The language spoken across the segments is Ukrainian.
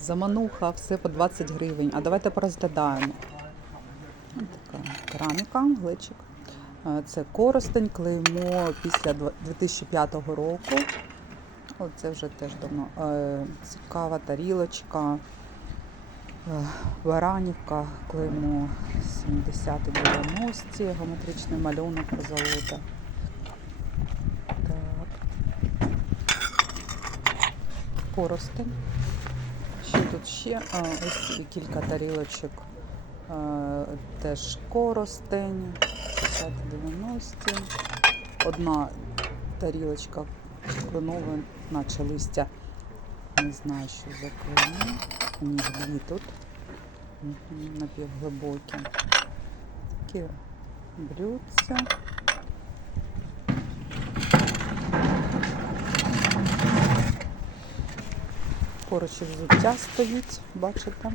Замануха, все по 20 гривень. А давайте порозглядаємо. Така кераміка, глечик. Е, Це коростень, клеймо після 2005 року. Оце вже теж давно. Е, Цікава тарілочка. Е, Баранівка, клеймо 70-90, геометричний малюнок позолота. Так. Коростень. Що тут ще? А, ось кілька тарілочок. Е, Теж коростень, 50-90. Одна тарілочка кленова, наче листя. Не знаю, що за клеймо. Ні, дві тут. Напівглибокі. Такі блюдця. Поруч взуття стоїть, бачите?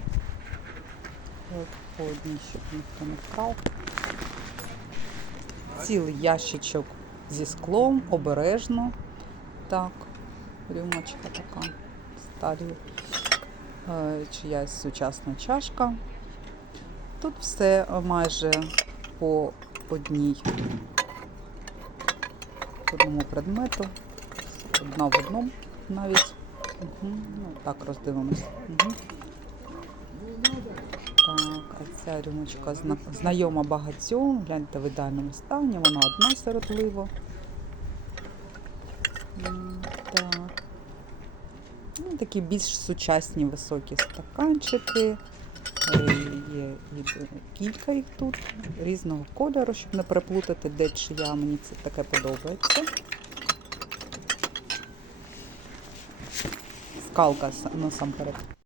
По одній, щоб ніхто не вкрав. Цілий ящичок зі склом, обережно. Так, рюмочка така сталі. Е, Чиясь сучасна чашка. Тут все е, майже по одній одному предмету. Одна в одному навіть. Угу. Ну, так роздивимось. Угу. Так, а ця рюмочка знайома багатьом. Гляньте в ідеальному стані, вона одна сиротливо. Так. Ну, такі більш сучасні високі стаканчики. Е, Є кілька їх тут різного кольору, щоб не переплутати, де чия. Мені це таке подобається. Скалка с- насамперед.